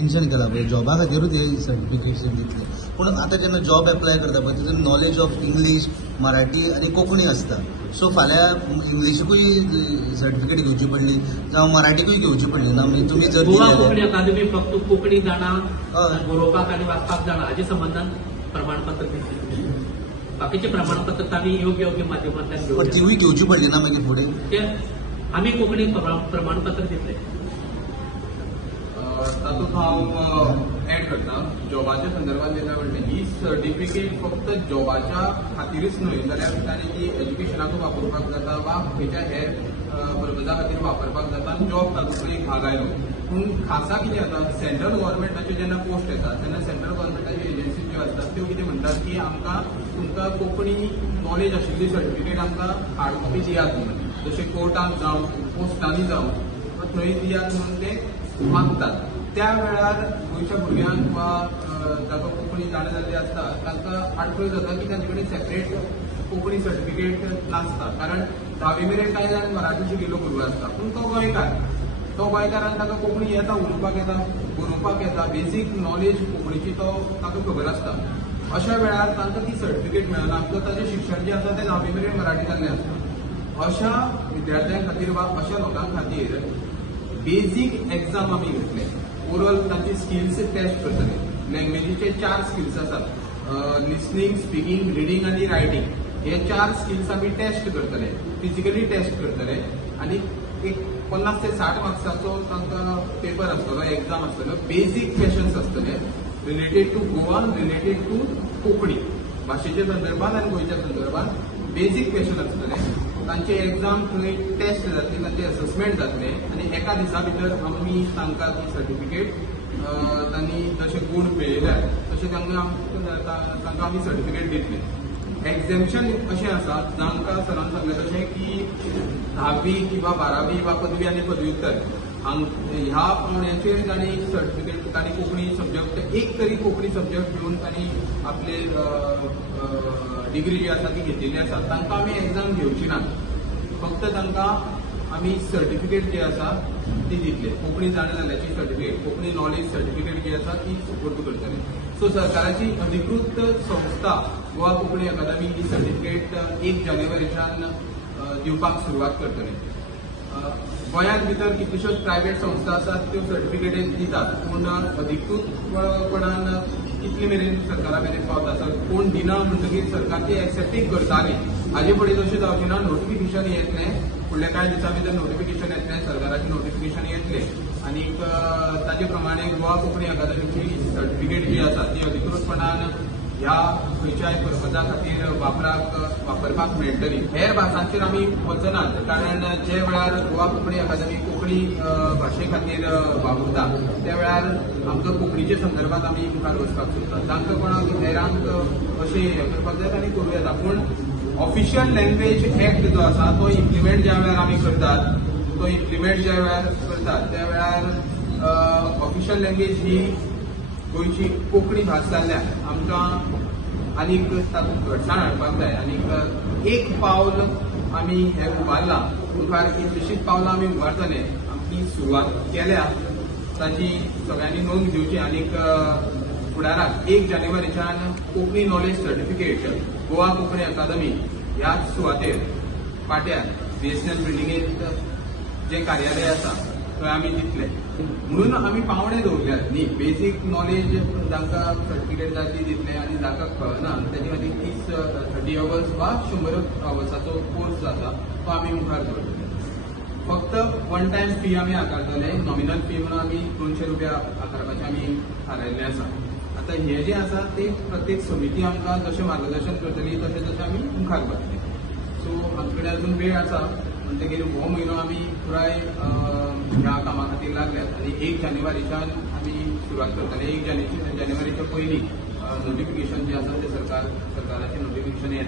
Mention केला पळय जॉबा खातीरूच हे सर्टिफिकेशन दितले, पूण आतां जेन्ना जॉब एप्लाय करता पळय तितून नॉलेज ऑफ इंग्लीश, मराठी आनी कोंकणी आसता. सो फाल्यां इंग्लिशीकूय सर्टिफिकेट घेवची पडली जावं मराठीकूय घेवची पडली ना. म्हणजे तुमी जर गोवा कोंकणी अकादमी फक्त कोंकणी जाणा बरोवपाक आनी वाचपाक जाणा हाचे संबंधान प्रमाणपत्र दितले. बाकीचे प्रमाणपत्र आमी योग्य योग्य माध्यमांतल्यान घेवून तिवूय घेवची पडली ना मागीर फुडें ते आमी कोंकणी प्रमाणपत्र दितले. तातूंत हांव एड करता जॉबाच्या संदर्भात जेन्ना म्हणटा ही सर्टिफिकेट फक्त जॉबाच्या खातीरच न्हय जाल्यार ताणें ती एज्युकेशनाकूय वापरपाक जाता वा खंयच्या हेर पर्पजा खातीर वापरपाक जाता आनी जॉब तातूंतलो एक भाग आयलो. पूण खासा कितें जाता सेंट्रल गव्हर्मेंटाच्यो जेन्ना पोस्ट येता तेन्ना सेंट्रल गव्हर्मेंटाच्यो एजन्सी ज्यो आसतात त्यो कितें म्हणटात की आमकां तुमकां कोंकणी नॉलेज आशिल्ली सर्टिफिकेट आमकां हार्ड कॉपी दियात म्हणून, जशें कोर्टांत जावं पोस्टांनी जावं थंय दियात म्हणून ते मागतात. त्या वेळार गोंयच्या भुरग्यांक वा जाका कोंकणी जाणा जाल्ली आसता तांकां आडखळ जाता की तांचे कडेन सेपरेट कोंकणी सर्टिफिकेट नासता. कारण 10वी मेरेन कांय जाण मराठी शिकिल्लो भुरगो आसता पूण तो गोंयकारान ताका कोंकणी येता, उलोवपाक येता, बरोवपाक येता, बेसीक नॉलेज कोंकणीची तो ताका खबर आसता. अशा वेळार तांकां ती सर्टिफिकेट मेळना किंवा ताचें शिक्षण जें आसा तें 10वी मेरेन मराठी जाल्लें आसता. अशा विद्यार्थ्यां खातीर वा अशा लोकां खातीर बेसीक एग्जाम आमी घेतले. ओरल तांची स्किल्स टेस्ट करतले. लँग्वेजीचे 4 स्किल्स आसात, लिसनिंग, स्पिकींग, रिडींग आनी रायटिंग. हे 4 स्किल्स आमी टेस्ट करतले, फिजिकली टेस्ट करतले आनी एक 50 ते 60 मार्क्साचो तांकां पेपर आसतलो, एग्जाम आसतलो. बेसीक क्वेश्चन्स आसतले related to Goa, related to Konkani भाशेच्या संदर्भात आनी गोंयच्या संदर्भात बेसीक क्वेश्चन आसतले. तांचे एग्जाम थंय टेस्ट जातले, तांचे असेसमेंट जातले आनी एका दिसा भितर आमी तांकां ती सर्टिफिकेट तांणी जशे गुण मेळयल्यात तशें तांकां आमी सर्टिफिकेट दितले. एक्झॅम्पशन अशें आसा जांकां सरान सांगलें तशें की 10वी किंवा 12वी वा पदवी आनी पदव्युत्तर ह्या पावण्याचेर तांणी सर्टिफिकेट तांणी कोंकणी सब्जेक्ट एक तरी कोंकणी सब्जेक्ट घेवन तांणी आपले डिग्री जी आसा ती घेतिल्ली आसा. तांकां आमी एग्जाम घेवची ना, फक्त तांकां आमी सर्टिफिकेट जी आसा ती दितले. कोंकणी जाणा जाल्ल्याची सर्टिफिकेट, कोंकणी नॉलेज सर्टिफिकेट जी आसा ती सुपूर्द करतले. सो सरकाराची अधिकृत संस्था गोवा कोंकणी अकादमी ही सर्टिफिकेट 1 जानेवारीच्यान दिवपाक सुरवात करतले. गोंयांत भितर कितल्योश्योच प्रायवेट संस्था आसात त्यो सर्टिफिकेट दितात, पूण अधिकृतपणान कितले मेरेन सरकारा मेरेन पावता. सर कोण दिना म्हणटकीर सरकार ती एक्सेप्टूय करताली. हाजे फुडें तशें जावचें ना. नोटिफिकेशन येतलें, फुडल्या कांय दिसां भितर नोटिफिकेशन येतलें, सरकाराचें नोटिफिकेशन येतलें आनी ताचे प्रमाणे गोवा कोंकणी अकादमीची सर्टिफिकेट जी आसा ती अधिकृतपणान ह्या खंयच्याय पर्पजा खातीर वापरपाक मेळटली. हेर भासांचेर आमी वचनात, कारण जे वेळार गोवा कोंकणी अकादमी कोंकणी भाशे खातीर वावुरता त्या वेळार आमकां कोंकणीच्या संदर्भात आमी मुखार वचपाक सोदतात. तांकां कोणाक हेरांक अशें हें करपाक जाय आनी करूं येता. पूण ऑफिशियल लँग्वेज एक्ट जो आसा तो इम्प्लिमेंट ज्या वेळार आमी करतात त्या वेळार ऑफिशियल लँग्वेज ही गोंयची कोंकणी भास जाल्ल्यान आमकां आनीक तातूंत घटसाण हाडपाक जाय. आनीक एक पावल आमी हें उबारलां, मुखार कितलींशींच पावलां आमी उबारतले. आमची सुरवात केल्या ताची सगळ्यांनी नोंद घेवची. आनीक फुडाराक 1 जानेवारीच्यान कोंकणी नॉलेज सर्टिफिकेट गोवा कोंकणी अकादमी ह्या सुवातेर पाट्यार बीएसएनएल बिल्डिंगेंत जे कार्यालय आसा थंय आमी दितले. म्हणून आमी पावणे दवरल्यात न्ही. बेसीक नॉलेज जांकां सर्टिफिकेट जाय ती दितले आनी जांकां कळना तेजे खातीर 30 अवर्स वा 100 अवर्साचो कोर्स आसा तो आमी मुखार दवरतले. फक्त 1 टायम फी आमी आकारतले. नॉमिनल फी म्हणून आमी 200 रुपया आकारपाचें आमी थारायल्लें आसा. आतां हें जें आसा तें प्रत्येक समिती आमकां जशें मार्गदर्शन करतली तशें आमी मुखार वतले. सो आमचे कडेन अजून वेळ आसा म्हणटकीर हो म्हयनो आमी पुराय ह्या कामा खातीर लागल्यात आनी 1 जानेवारीच्यान आमी सुरवात करतले. 1 जानेवारीच्या पयलीं नोटिफिकेशन जें आसा तें सरकाराचें नोटिफिकेशन येतलें.